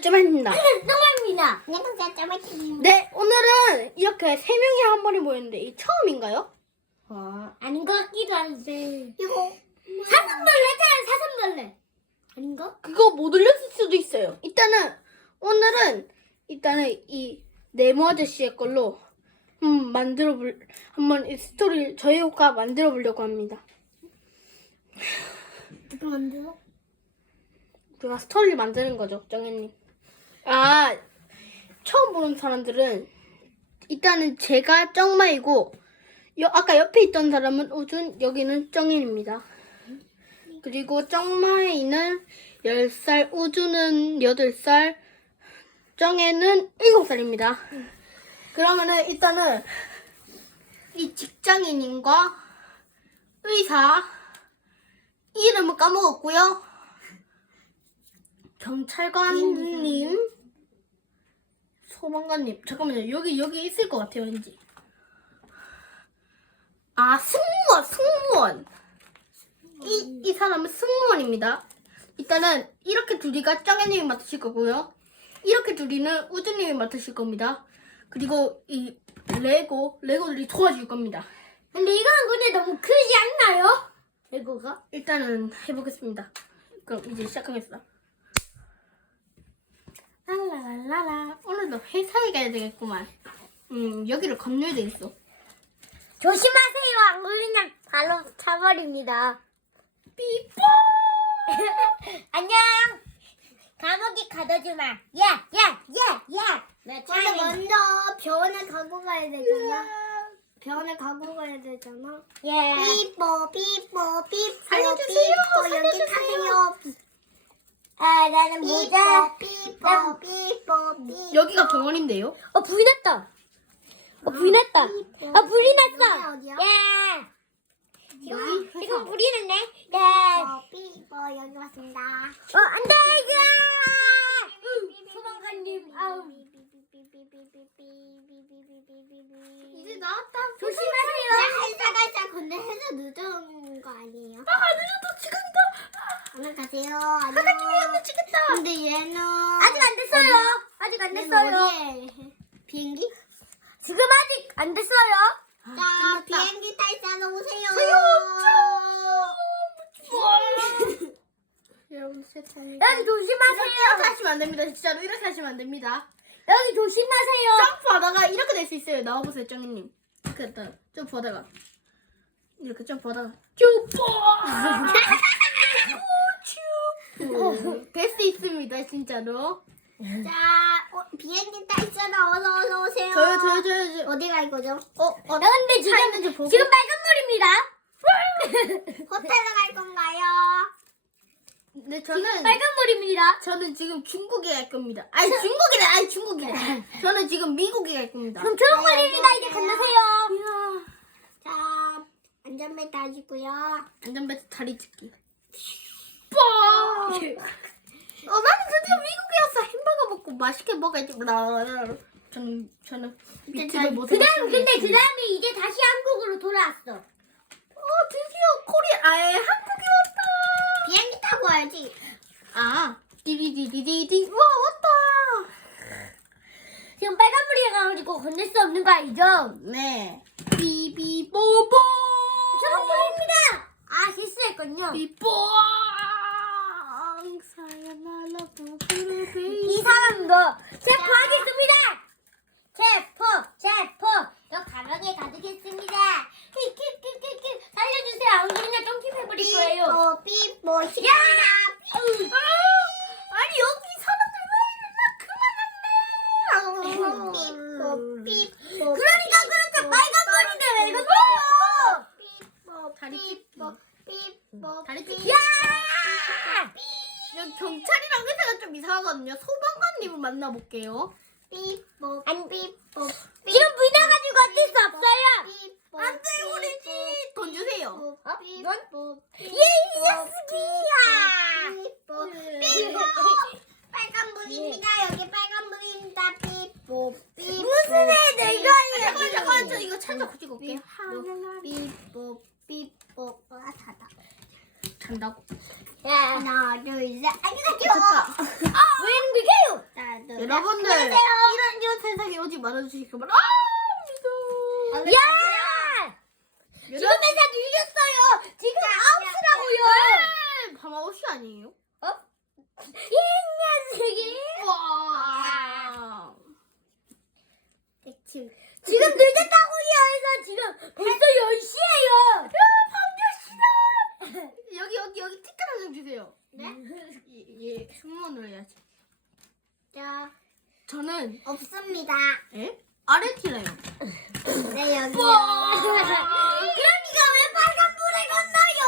쩌입니다 똥입니다. 내가 짜짜마치. 네, 오늘은 이렇게 세 명이 한 번에 모였는데 이 처음인가요? 어, 아닌 것 같기도 한데. 이거 사슴벌레 잖아, 사슴벌레. 아닌가? 그거 못 올렸을 수도 있어요. 일단은 오늘은 일단은 이 네모 아저씨의 걸로 음 만들어 볼 한번 이 스토리를 저희 효과 만들어 보려고 합니다. 어떻게 만들어? 제가 스토리를 만드는 거죠, 정혜님. 아 처음 보는 사람들은 일단은 제가 정마이고 여, 아까 옆에 있던 사람은 우준 여기는 정인입니다. 그리고 정마이는 10살, 우주는 8살, 정혜는 7살입니다. 그러면은 일단은 이 직장인님과 의사 이름은 까먹었고요. 경찰관님, 소방관님, 잠깐만요. 여기 여기 있을 것 같아요, 왠지. 아 승무원, 승무원. 이, 이 사람은 승무원입니다. 일단은 이렇게 둘이가 정혜님이 맡으실 거고요. 이렇게 둘이는 우주님이 맡으실 겁니다. 그리고 이 레고, 레고들이 도와줄 겁니다. 근데 이건 근데 너무 크지 않나요? 레고가? 일단은 해보겠습니다. 그럼 이제 시작하겠습니다. 랄라랄라라. 오늘도 회사에 가야 되겠구만. 음, 여기를 건너야 되겠어. 조심하세요. 안 걸리면 바로 차버립니다. 삐뽀! 안녕. 감옥에 가둬주마. 야, 야, 야, 야. 나 근데 먼저 병원에 가고 가야 되잖아. 병원에 가고 가야 되잖아. 예. 삐뽀 삐뽀 삐뽀 살려주세요, 삐뽀 여기 타세요. 아, 나는 모자. 삐뽀 삐뽀 삐뽀 여기가 병원인데요? 어, 불이 났다. 어, 불이 났다. 아, 불이 났어. 어디야? 야. 지금. 지금 불이 났네. 야. 삐뽀 삐뽀 여기 왔습니다. 어, 안 돼, 야. 소방관님, 아우. 이제 나왔다. 조심하세요. 살짝살짝 근데 해서 늦은 거 아니에요? 아, 늦었다. 지금이다. 오늘 가세요. 안녕. 미치겠다. 근데 얘는 아직 안 됐어요. 아직 안 됐어요. 비행기? 지금 아직 안 됐어요. 자 비행기 탈사로 오세요. 여러분 세상에. 여기 조심하세요. 이렇게 하시면 안 됩니다. 진짜로 이렇게 하시면 안 됩니다. 여기 조심하세요. 점프하다가 이렇게 될 수 있어요. 나와보세요, 정희님. 이렇게 했다. 점프하다가 이렇게 점프하다가 점프. 될 수 있습니다, 진짜로. 자 어, 비행기 탈사로 어서 어서 오세요. 저요, 저요, 저요, 저요. 어디 갈 거죠? 어, 어, 야, 근데 지금 보고. 지금 빨간불입니다. 호텔로 갈 건가요? 네, 지금 저는 빨간불입니다. 저는 지금 중국에 갈 겁니다. 아니 중국이래, 아니 중국이래. 저는 지금 미국에 갈 겁니다. 그럼 초록불입니다. 이제 건너세요. 자 안전벨트 하시고요. 안전벨트 다리 찢기. 뻥! 어, 나는 드디어 미국에 와서 햄버거 먹고 맛있게 먹어야지. 저는 저는 밑으로 못. 그다음 근데 그 다음에 이제 다시 한국으로 돌아왔어. 어 드디어 코리아 아예 한국에 왔다. 비행기 타고 와야지. 아 디디디디디디 와 왔다. 지금 빨간불이 가가지고 건널 수 없는 거 알죠? 네. 비비보보. 초록불입니다. 아 실수했군요. 비뽀. 이 사람도 체포하겠습니다. 체포, 체포. 너 가방에 가두겠습니다. 킥킥킥킥킥 살려주세요. 안 그러면 똥침해버릴 거예요. 삐뽀 삐뽀 야! 시간이다. 아니 여기 사람들 왜 이래 나 그만할래. 삐뽀 삐뽀. 그러니까 그렇게 빨간불인데 왜 이거 요 삐뽀 다리 삐뽀 삐뽀 다리 삐뽀. 야! 여기 경찰이랑 회사가 좀 이상하거든요. 소방관님을 만나볼게요. 삐뽀 안- 삐뽀 지금 불 나가지고 어쩔 수 없어요. 삐뽀 안돼 우리 집. 돈 주세요. 어? 삐뽀 얘 녀석이야. 삐뽀. 삐뽀. 빨간불입니다. 여기 빨간불입니다. 삐뽀 삐뽀. 무슨 애들 이거 잠깐만 잠깐만. 저 이거 찾아 고치고 올게요. 삐뽀 삐뽀. 아 자다 아. 야, 하나 둘 셋 아기 좋다. 다 왜 이렇게 해요? 여러분들 이런 이런 세상에 오지 말아주시기 바랍니다. 아, 믿어. 야! 지금 여러분, 회사 밀렸어요. 지금 아홉시라고요. 밤 9시 아니에요? 이 녀석이. 와. 지금 늦었다고요 해서 지금 벌써 10시예요. 여기 여기 여기 티켓 한장 주세요. 네? 예, 승무원으로 해야지. 자, 저는 없습니다. 에? 아르티나요. 네, 여기요. 그러니까 왜 빨간 불에 건너요?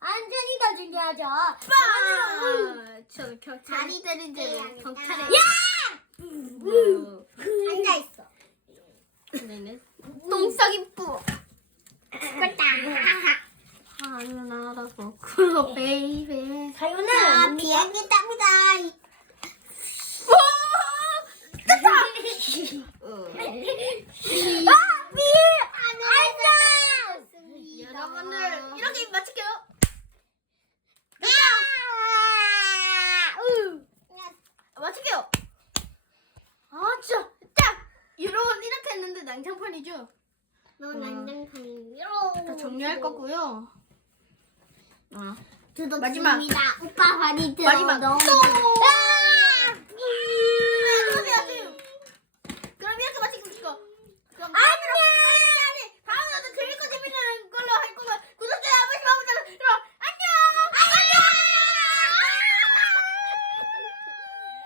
안전이 더 중요하죠. 아, 저는 경찰 다리 때린 죄로 때리는 경찰에 야! 뭐, 앉아 있어. 네네 똥싸기 뿌 꼴딱. 하늘나라 고 쿨러 베이베. 자, 사유는 비행기 탑니다. 아, 미! 안녕! 여러분들 이렇게 마칠게요. 마칠게요. 아 진짜. 딱! 여러분 이렇게 했는데 난장판이죠? 넌 난장판이요. 다 정리할 거고요 아, 두둑 마지막. 마지막. 오빠 발이 들어. 마지막 너무 또